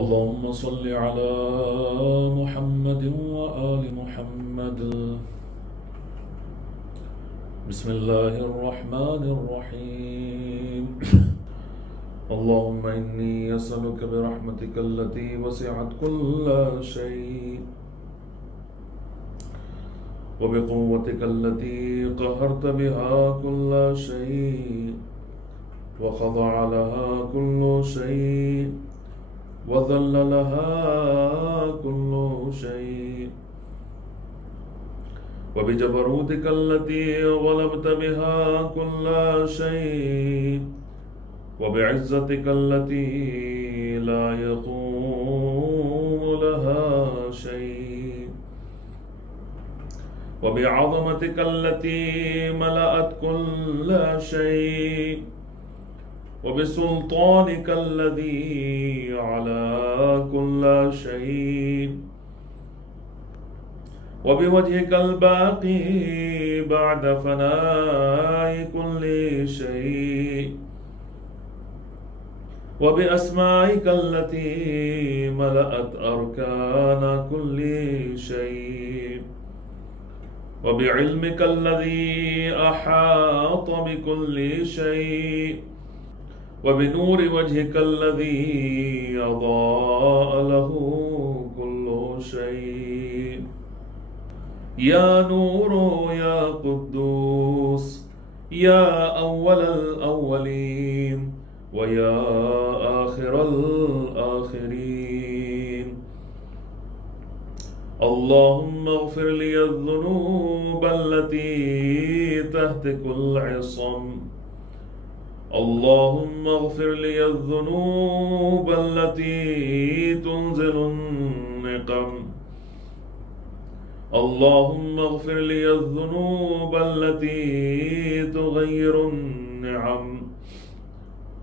اللهم صل على محمد وآل محمد. بسم الله الرحمن الرحيم. اللهم إني أسألك برحمتك التي وسعت كل شيء وبقوتك التي قهرت بها كل شيء وخضع لها كل شيء وذل لها كل شيء وبجبروتك التي غلبت بها كل شيء وبعزتك التي لا يقوم لها شيء وبعظمتك التي ملأت كل شيء وبسلطانك الذي على كل شيء وبوجهك الباقي بعد فناء كل شيء وبأسمائك التي ملأت أركان كل شيء وبعلمك الذي أحاط بكل شيء وبنور وجهك الذي أضاء له كل شيء. يا نور يا قدوس يا أول الأولين ويا آخر الآخرين. اللهم اغفر لي الذنوب التي تهتك العصم. اللهم اغفر لي الذنوب التي تنزل النقم. اللهم اغفر لي الذنوب التي تغير النعم.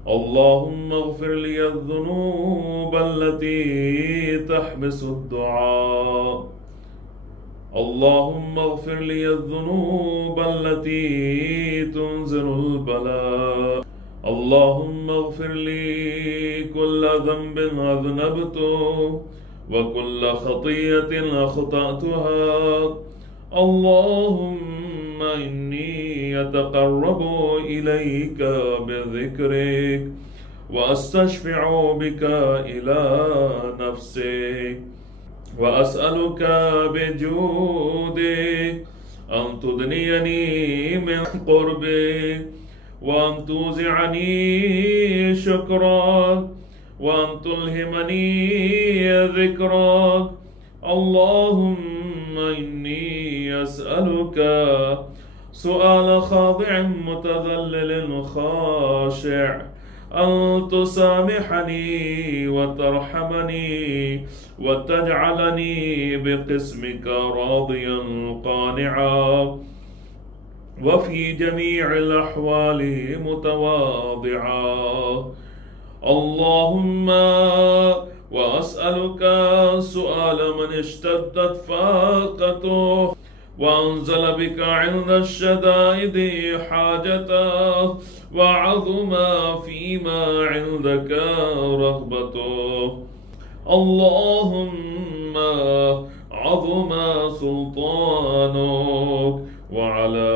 اللهم اغفر لي الذنوب التي تحبس الدعاء. اللهم اغفر لي الذنوب التي تنزل البلاء. اللهم اغفر لي كل ذنب أذنبته وكل خطيئة أخطأتها. اللهم إني أتقرب إليك بذكرك وأستشفع بك إلى نفسك وأسألك بجودك أن تدنيني من قربك وأن توزعني شكرك وأن تلهمني ذكرك. اللهم إني أسألك سؤال خاضع متذلل خاشع أن تسامحني وترحمني وتجعلني بقسمك راضيا قانعا وفي جميع الأحوال متواضعا. اللهم وأسألك سؤال من اشتدت فاقته وأنزل بك عند الشدائد حاجته وعظم فيما عندك رغبته. اللهم عظم سلطانك وعلى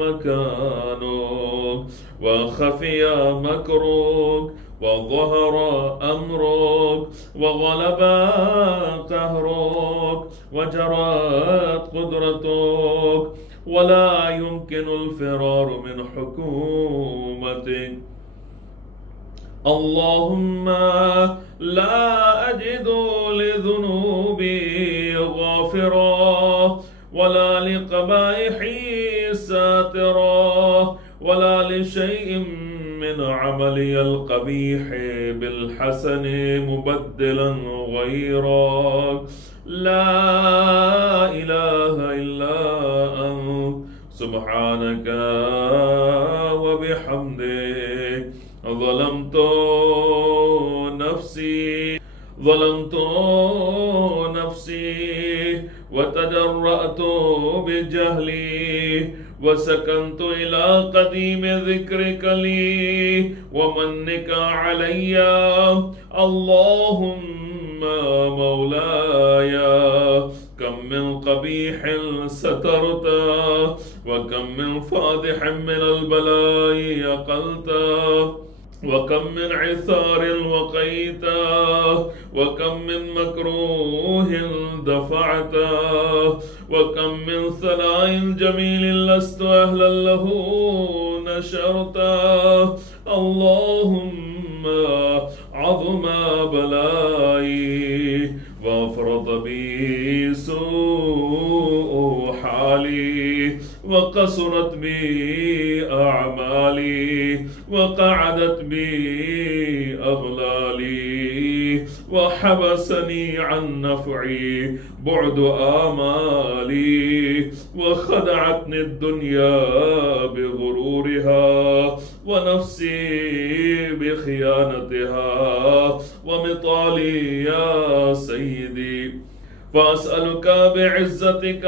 مكانك وخفي مكرك وظهر أمرك وغلب قهرك وجرت قدرتك ولا يمكن الفرار من حكومتك. اللهم لا أجد لذنوبي غافرا ولا لقبائحي ساترا ولا لشيء من عملي القبيح بالحسن مبدلا غيرك. لا إله إلا أنت سبحانك وبحمدك. ظلمت نفسي وتجرأت بجهلي وسكنت إلى قديم ذكرك لي ومنك علي. اللهم مولاي كم من قبيح سترت وكم من فاضح من البلاء أقلت وكم من عثار وقيت وكم من مكروه دفعت وكم من ثناء جميل لست أهلا له نشرت. اللهم عظم بلائي وافرط بي سوء حالي وقصرت بي أعمالي وقعدت بي أغلالي وحبسني عن نفعي بعد آمالي وخدعتني الدنيا بغرورها ونفسي بخيانتها ومطالي يا سيدي. فأسألك بعزتك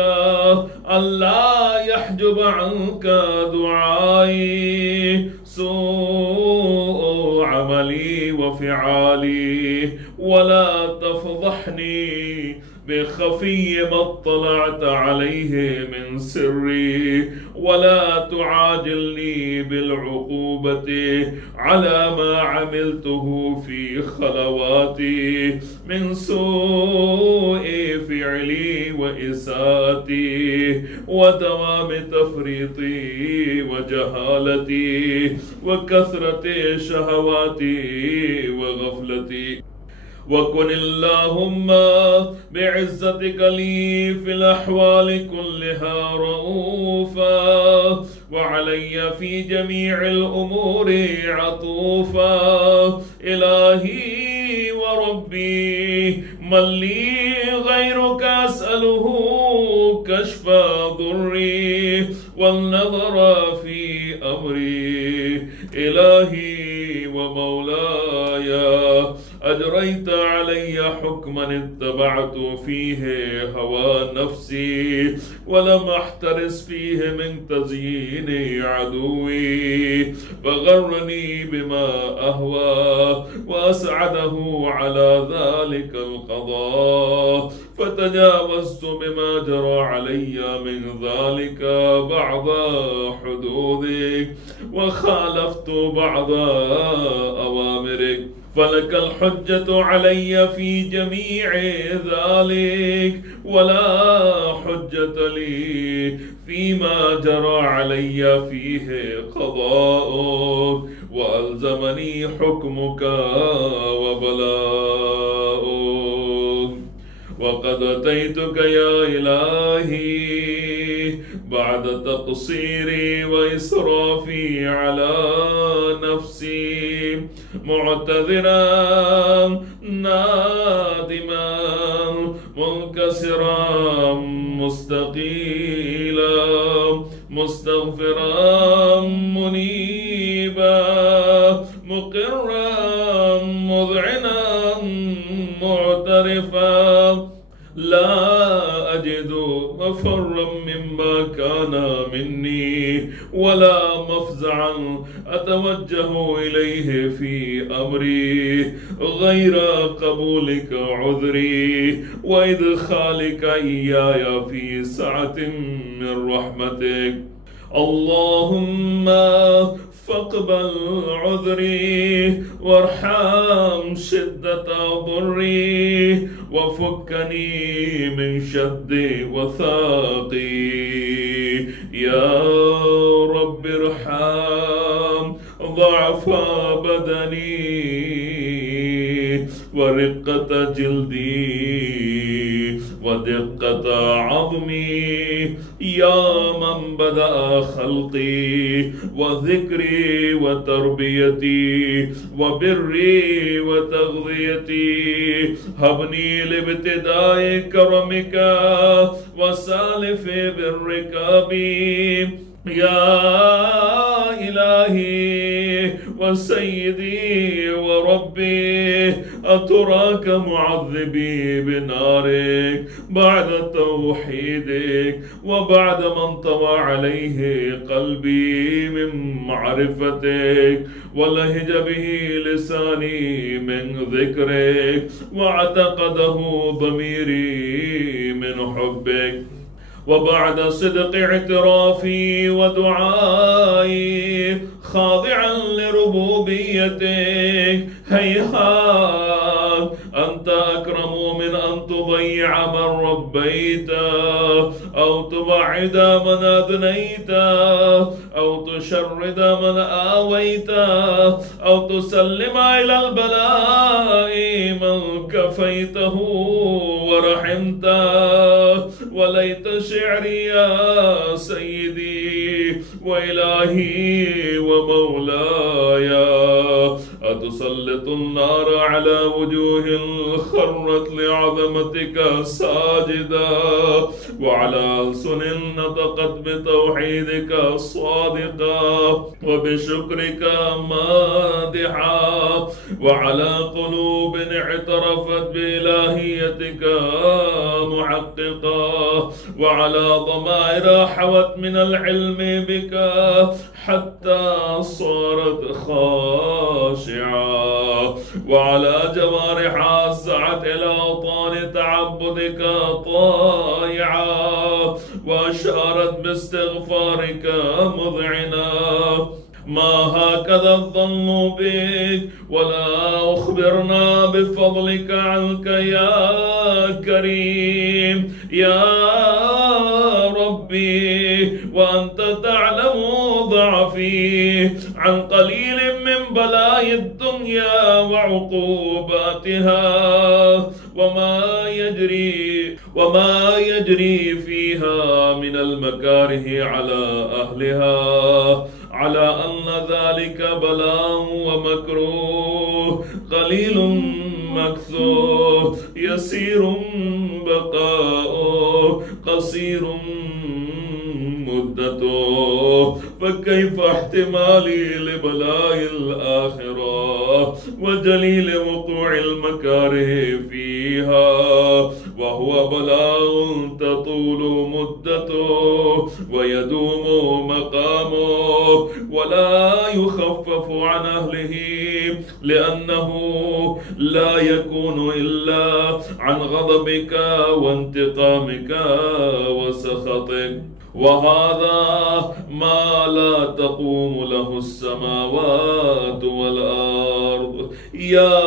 ألا يحجب عنك دعائي سوء عملي وفعالي ولا تفضحني بخفي ما اطلعت عليه من سري ولا تعاجلني بالعقوبة على ما عملته في خلواتي من سوء فعلي وإساءتي ودوام تفريطي وجهالتي وكثرة شهواتي وغفلتي. وكن اللهم بعزتك لي في الأحوال كلها رؤوفا وعلي في جميع الأمور عطوفا. إلهي وربي من لي غيرك أسأله كشف ضري والنظر في أمري. إلهي ومولاي أجريت علي حكما اتبعت فيه هوى نفسي ولم أحترس فيه من تزيين عدوي فغرني بما أهوى وأسعده على ذلك القضاء فتجاوزت بما جرى علي من ذلك بعض حدودك وخالفت بعض أوامرك فلك الحجة علي في جميع ذلك ولا حجة لي فيما جرى علي فيه قضاؤك وألزمني حكمك وبلاؤك. وقد أتيتك يا إلهي بعد تقصيري وإسرافي على نفسي معتذرا نادما منكسرا مستقيلا مستغفرا منيبا مقرا مذعنا معترفا لا أجد مفرا مما كان مني ولا مفزعا أتوجه إليه في أمري غير قبولك عذري وإدخالك إياي في سعة من رحمتك. اللهم فاقبل عذري وارحم شدة ضري وفكني من شد وثاقي. يا رب ارحم ضعف بدني ورقة جلدي ودقة عظمي يا من بدأ خلقي وذكري وتربيتي وبري وتغذيتي. هبني لابتداء كرمك وسالف برك بي يا إلهي وسيدي وربي أتراك معذبي بنارك بعد توحيدك وبعد ما انطوى عليه قلبي من معرفتك ولهج به لساني من ذكرك واعتقده ضميري من حبك وبعد صدق اعترافي ودعائي خاضعا لربوبيتك هيهات أنت أكرم من أن تضيع من ربيت أو تبعد من أدنيت أو تشرد من آويت أو تسلم إلى البلاء من كفيته ورحمته وليت شعري يا سيدي وإلهي ومولاي أتسلط النار على وجوه خرت لعظمتك ساجدا وعلى ألسن نطقت بتوحيدك صادقا وبشكرك مادحا وعلى قلوب اعترفت بإلهيتك محققا وعلى ضمائر حوت من العلم بك حتى صارت خاشعة وعلى جوارح سعت إلى أوطان تعبدك طائعة وأشارت باستغفارك مذعنا ما هكذا الظن بك ولا أخبرنا بفضلك عنك يا كريم يا ربي وأنت تعلم ضعفي عن قليل من بلاء الدنيا وعقوباتها وما يجري فيها من المكاره على أهلها على أن ذلك بلاء ومكروه قليل مكثور يسير بقاؤه قصير مدته فكيف احتمالي لبلاء الآخرة وجليل وقوع المكاره فيها وهو بلاء تطول مدته ويدوم مقامه ولا يخفف عن أهله لأنه لا يكون إلا عن غضبك وانتقامك وسخطك وهذا ما لا تقوم له السماوات والأرض يا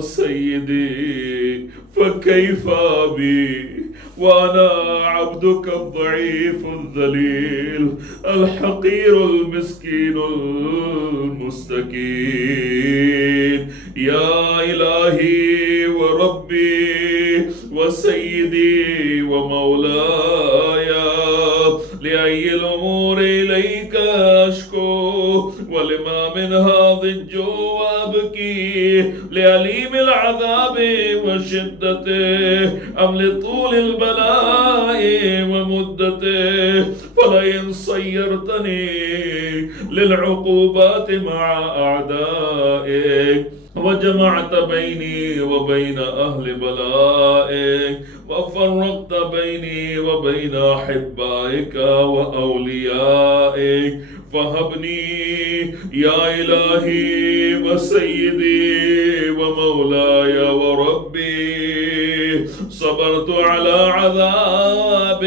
سيدي فكيف بي وأنا عبدك الضعيف الذليل الحقير المسكين المستكين يا إلهي وربي وسيدي ومولاي لأي الأمور إليك أشكو ولما منها ضج وأبكي لأليم العذاب وشدته أم لطول البلاء ومدته فلئن صيرتني للعقوبات مع أعدائك وجمعت بيني وبين أهل بلائك وفرقت بيني وبين أحبائك وأوليائك فهبني يا إلهي وسيدي ومولاي وربي صبرت على عذابك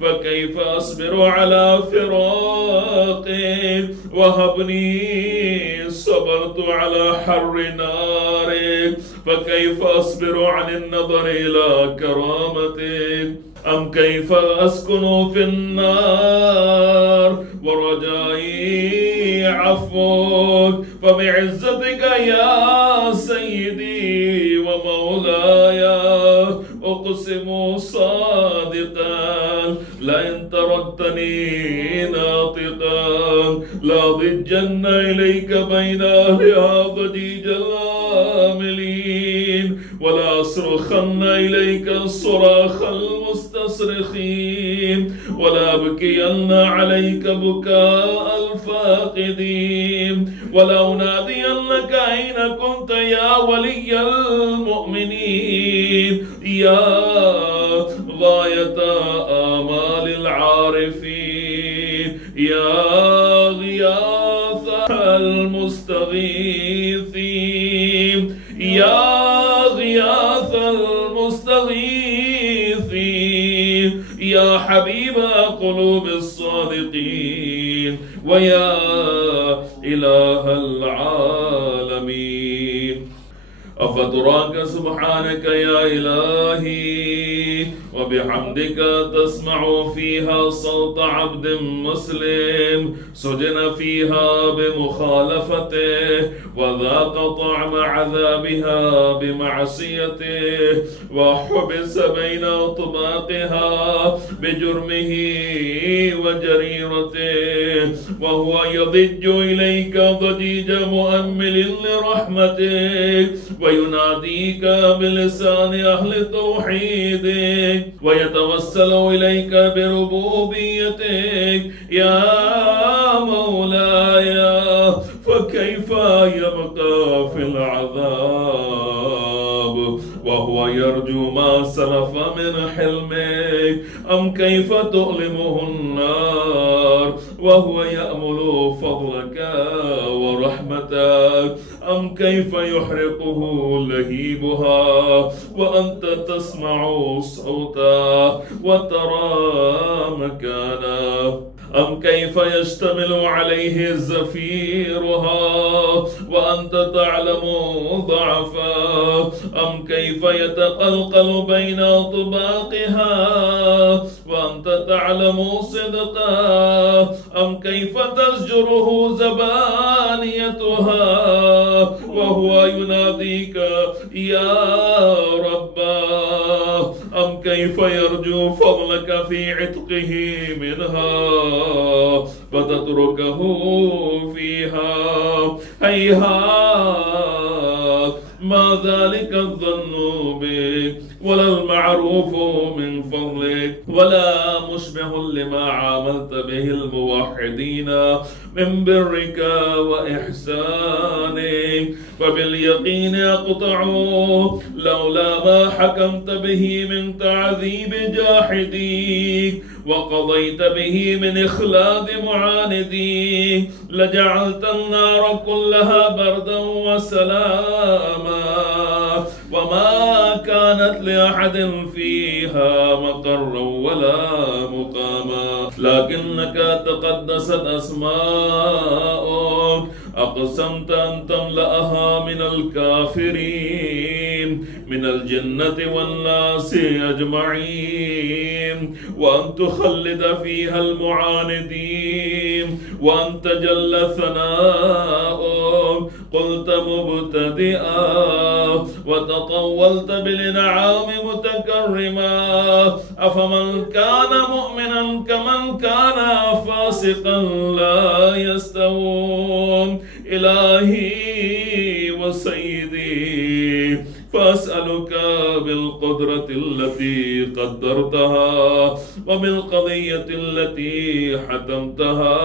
فكيف أصبر على فراقك وهبني صبرت على حر نارك فكيف أصبر عن النظر إلى كرامتك أم كيف أسكن في النار ورجائي عفوك فبعزتك يا سيدي ومولاي أقسم صادقا لئن تركتني ناطقا لأضجن إليك بين أهلها ضجيج العاملين ولا أصرخن إليك الصراخ المستغيث تصرخين ولا أبكين عليك بكاء الفاقدين ولا أنادينك أين كنت يا ولي المؤمنين يا غاية آمال العارفين يا غياث المستغيثين يا غياث المستغيثين يا حبيب قلوب الصادقين ويا إله العالمين أفتراك سبحانك يا إلهي وبحمدك تسمع فيها صوت عبد مسلم سجن فيها بمخالفته وذاق طعم عذابها بمعصيته وحبس بين أطباقها بجرمه وجريرته وهو يضج إليك ضجيج مؤمل لرحمتك ويناديك بلسان أهل توحيدك ويتوسل إليك بربوبيتك يا مولاي فكيف يبقى في العذاب وهو يرجو ما سلف من حلمك أم كيف تؤلمه النار وهو يأمل فضلك ورحمتك أم كيف يحرقه لهيبها وأنت تسمع صوتا وترى مكانا أم كيف يشتمل عليه زفيرها وأنت تعلم ضعفا أم كيف يتقلقل بين طباقها وأنت تعلم صدقا أم كيف تزجره زبانيتها وهو يناديك يا ربا أم كيف يرجو فضلك في عتقه منها فتتركه فيها هيهات ما ذلك الظن بك ولا المعروف من فضلك ولا مشبه لما عاملت به الموحدين من برك وإحسانك فباليقين أقطع لولا ما حكمت به من تعذيب جاحديك وقضيت به من إخلاد معانديك لجعلت النار كلها بردا وسلاما وما كانت لأحد فيها مقرا ولا مقاما لكنك تقدست أسماؤك أقسمت أن تملأها من الكافرين من الجنة والناس أجمعين وأن تخلد فيها المعاندين وأن تجل ثناؤك قلت مبتدئا وتطولت بالإنعام متكرما أفمن كان مؤمنا كمن كان فاسقا لا يستوون إلهي وسيدي فأسألك بالقدرة التي قدرتها وبالقضية التي حتمتها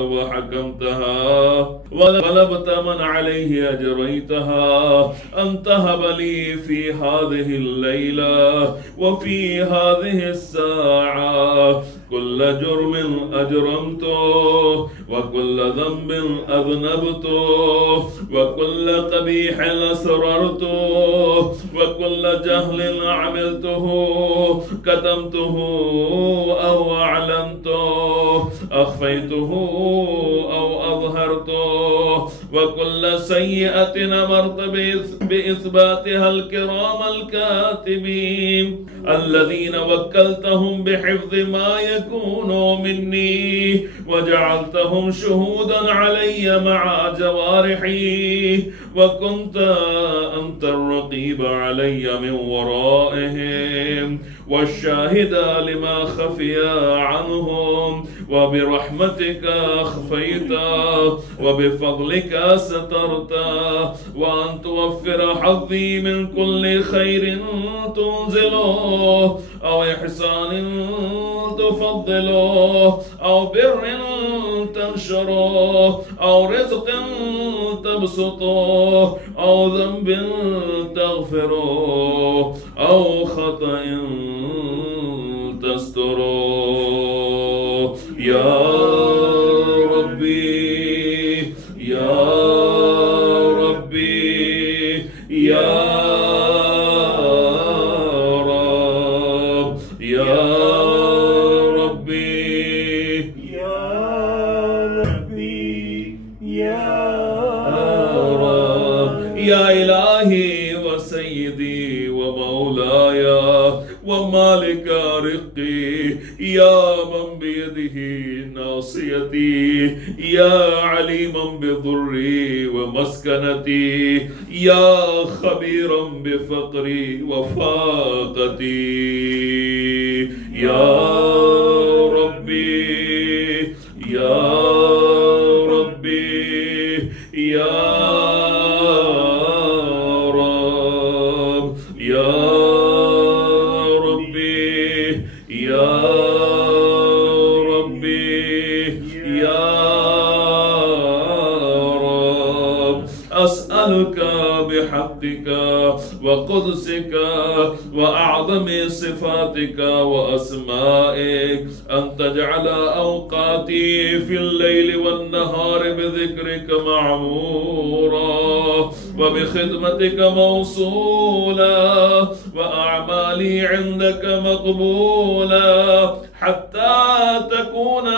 وحكمتها وغلبت من عليه أجريتها أن تهب لي في هذه الليلة وفي هذه الساعة كل جرم أجرمته وكل ذنب أذنبته وكل قبيح أسررته وكل جهل عملته كتمته أو أعلنته أخفيته أو أظهرته وكل سيئة أمرت بإثباتها الكرام الكاتبين الذين وكلتهم بحفظ ما يكون مني وجعلتهم شهودا علي مع جوارحي وكنت أنت الرقيب علي من ورائهم والشاهد لما خفي عنهم وبرحمتك أخفيت وبفضلك سترت وأن توفر حظي من كل خير تنزله أو إحسان تفضله أو بر تنشره أو رزق تبسطه أو ذنب تغفره أو خطأ تستره يا ربي يا ربي يا رب يا يا إلهي وسيدي ومولاي ومالك رقي يا من بيده ناصيتي يا عليما بضري ومسكنتي يا خبيرا بفقري وفاقتي يا ربي يا ربي يا أسألك بحقك وقدسك وأعظم صفاتك وأسمائك أن تجعل أوقاتي في الليل والنهار بذكرك معمورا وبخدمتك موصولا وأعمالي عندك مقبولا حتى تكون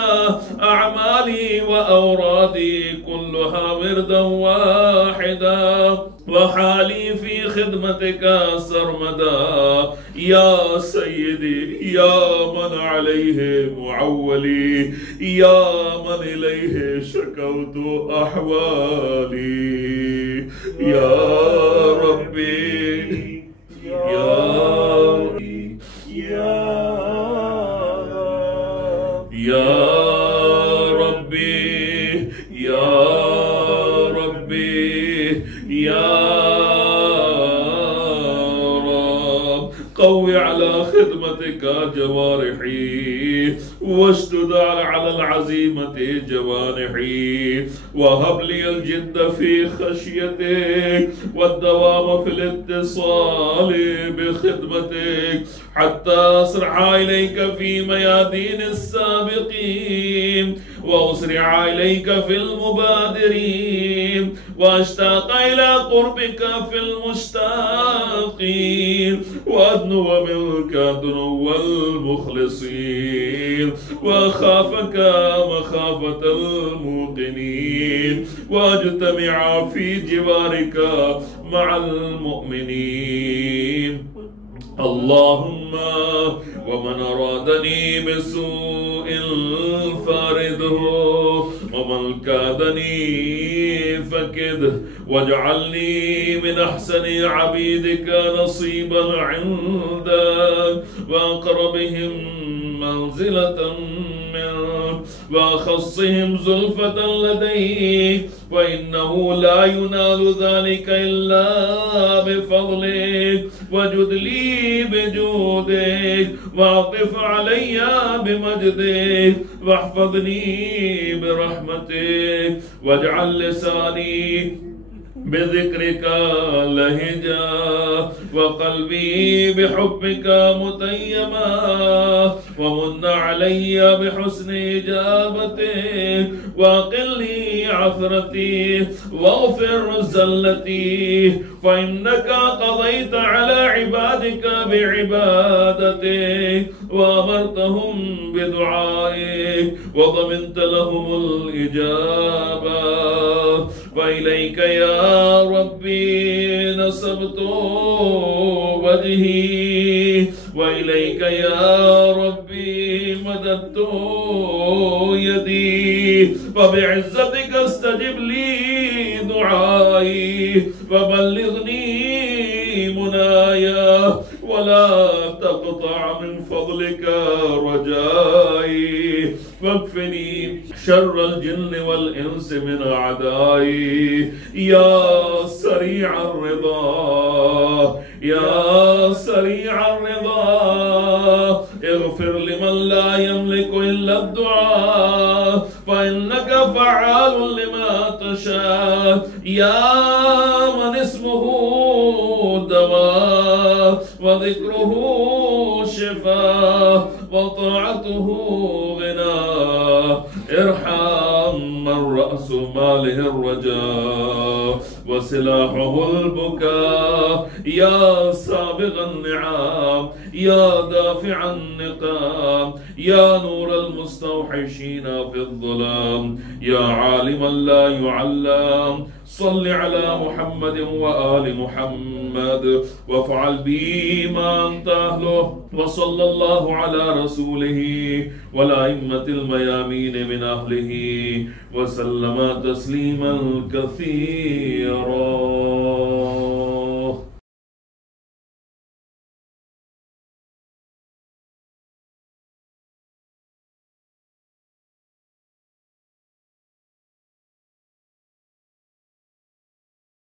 أعمالي وأورادي كلها وردا واحدا وحالي في خدمتك سرمدا يا سيدي يا من عليه معولي يا من إليه شكوت أحوالي يا ربي يا ربي يا ربي يا ربي يا رب قوي على خدمتك جوارحي واشدد على العزيمة جوانحي وهب لي الجد في خشيتك والدوام في الاتصال بخدمتك حتى أسرع إليك في ميادين السابقين وأسرع إليك في المبادرين وأشتاق إلى قربك في المشتاقين وأدنو منك دنو المخلصين وأخافك مخافة الموقنين وأجتمع في جوارك مع المؤمنين اللهم ومن أرادني بسوء فارده ومن كادني فكده واجعلني من أحسن عبيدك نصيبا عندك وأقربهم منزلة منك وأخصهم زلفة لديك وإنه لا ينال ذلك إلا بفضلك وجد لي بجودك وأعطف علي بمجدك واحفظني برحمتك واجعل لساني بذكرك لهجا وقلبي بحبك متيما ومن علي بحسن إجابتك وأقل لي عثرتي واغفر زلتي فإنك قضيت على عبادك بعبادتك وأمرتهم بدعائك وضمنت لهم الإجابة وإليك يا ربي نسبت وجهي وإليك يا ربي مددت يدي فبعزتك استجب لي دعائي وبلغني منايا ولا تقطع فضلك رجائي واكفني شر الجن والإنس من أعدائي يا سريع الرضا يا سريع الرضا اغفر لمن لا يملك إلا الدعاء فإنك فعال لما تشاء يا من اسمه دواء وذكره شفاء وطاعته غنى ارحم من رأس ماله الرجاء وسلاحه البكاء يا سابغ النعام يا دافع النقام يا نور المستوحشين في الظلام يا عالما لا يعلم صل على محمد وآل محمد وافعل به ما أنت أهله وصلى الله على رسوله والأئمة الميامين من أهله وسلم تسليما كثيرا.